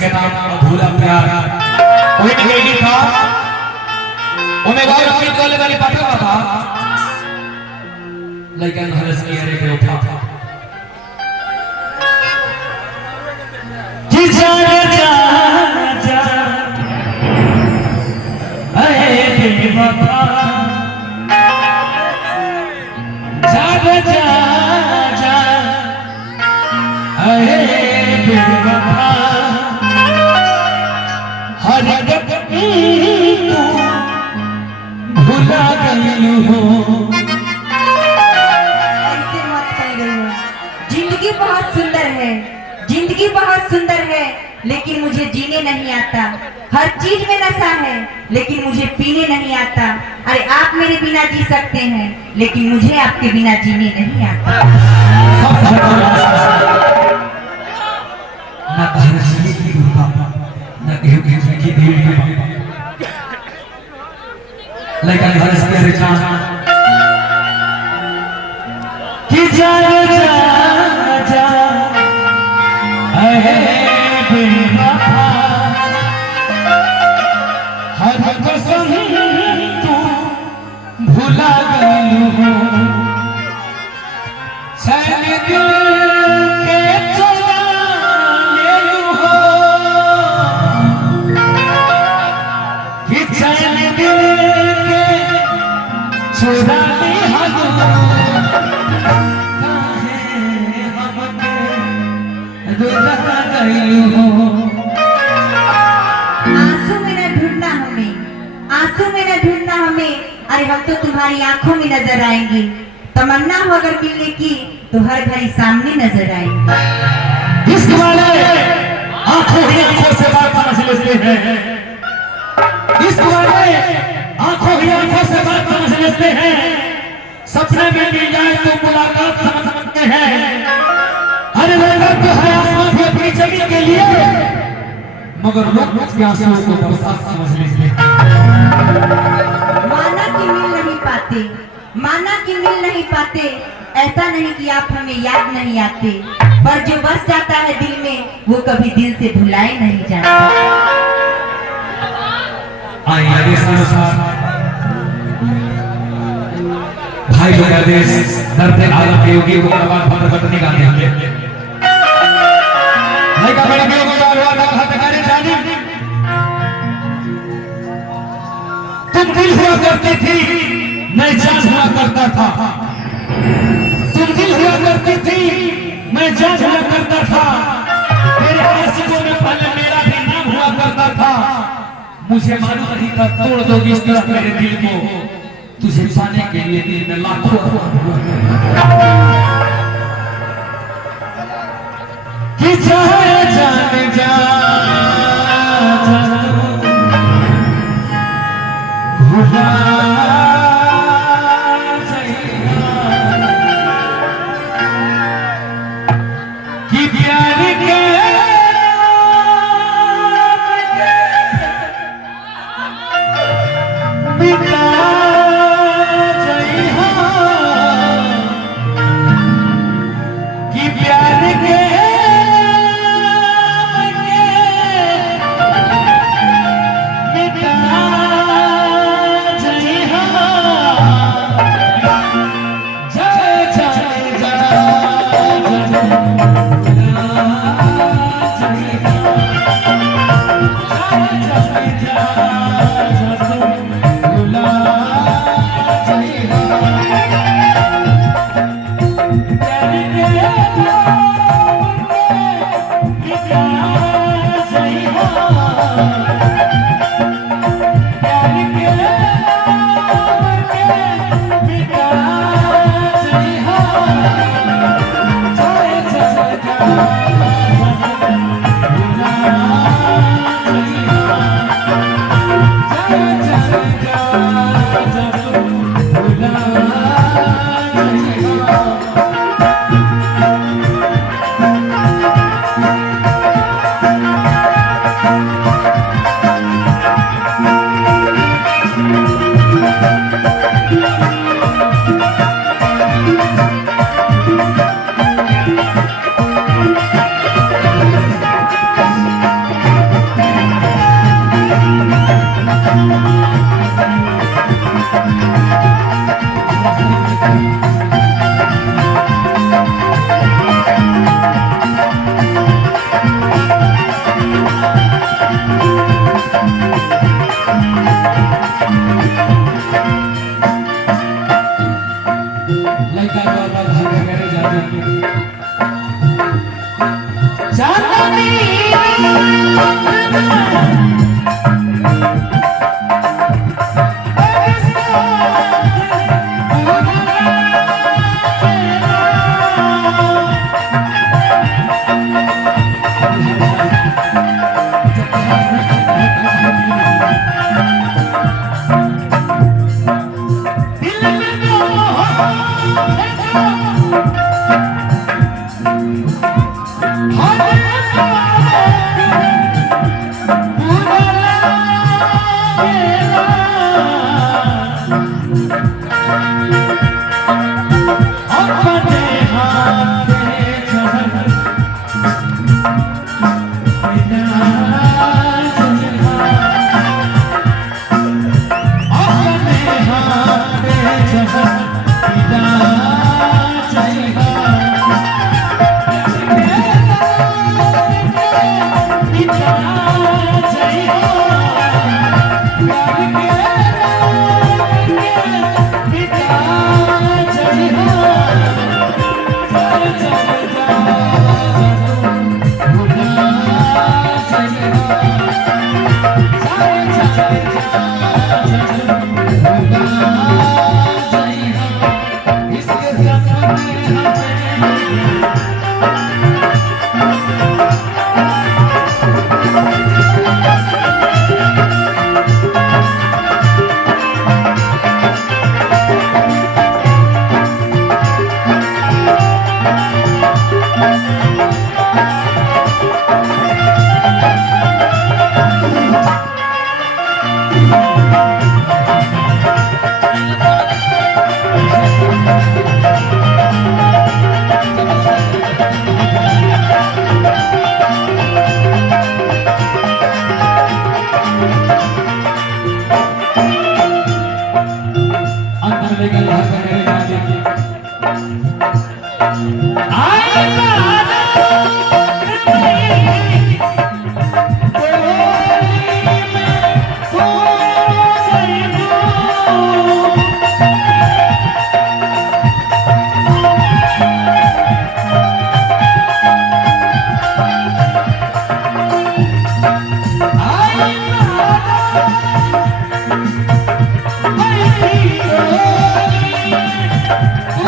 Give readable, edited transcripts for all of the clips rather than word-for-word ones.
के नाम अधूरा प्यार वो एक लेडी था उन्हें बाहर अपनी टोले वाली पटका था लेकिन हरस की अरे पे उठा कि जा जा जा ऐ बेवफा जा जा जा ऐ बेवफा हर एक तू भुला गई हो। ऐसे मत कहिए, जिंदगी बहुत सुंदर है, जिंदगी बहुत सुंदर है, लेकिन मुझे जीने नहीं आता। हर चीज में नशा है, लेकिन मुझे पीने नहीं आता। अरे आप मेरे बिना जी सकते हैं, लेकिन मुझे आपके बिना जीने नहीं आता। ना धरती की रूपा ना देव की देवी लेकिन हरस के रिचा कि जा जा जा ऐ बेवफा हर कसम तू भुला गई हो। चैन दिल के चुरा ले लूं हो कि चैन दिल के चुरा ले हूँ काहे हमके रुला गई हो। आंसू में न ढूंढना हमें, आंसू में न ढूंढना हमें। अरे हम तो तुम्हारी आंखों में नजर आएंगे। तमन्ना हो अगर मिलने की तो हर घड़ी सामने नजर आएंगे। इस वाले आंखों ही आंखों से बात समझ लेते हैं, इस वाले आंखों ही आंखों से बात समझ लेते हैं। सपने में मिल जाए तो मुलाकात समझ सकते हैं। हर लोग तो है आसमान भी अपनी जगह के लिए, मगर लोग उसके आंसुओं को बरसात समझ लेते हैं। माना कि मिल नहीं पाते, माना कि मिल नहीं पाते। ऐसा नहीं कि आप हमें याद नहीं आते, पर जो बस जाता है दिल में वो कभी दिल से भुलाए नहीं जाता। आइए भाई लोग आदेश दर्द आलम के योगी को बर्बाद भर बटनी गाने होंगे लड़का बड़े के को डालवा था हाथ करे जानी तुम दिल हुआ करती थी मैं जान हुआ करता था। तुम दिल हुआ करती थी मैं जान हुआ करता था। तेरे आशिकों में पहले मेरा भी नाम हुआ करता था। मुझे मालूम नहीं था तोड़ दोगी इस तरह मेरे दिल को। तुझे पाने के लिए दिल में लाखों कि चाहे जान जा भुला कि प्यार के बिता कि प्यार के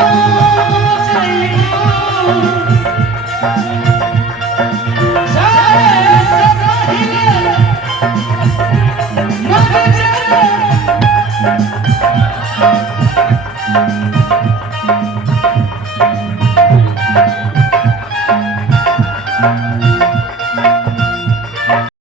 Oh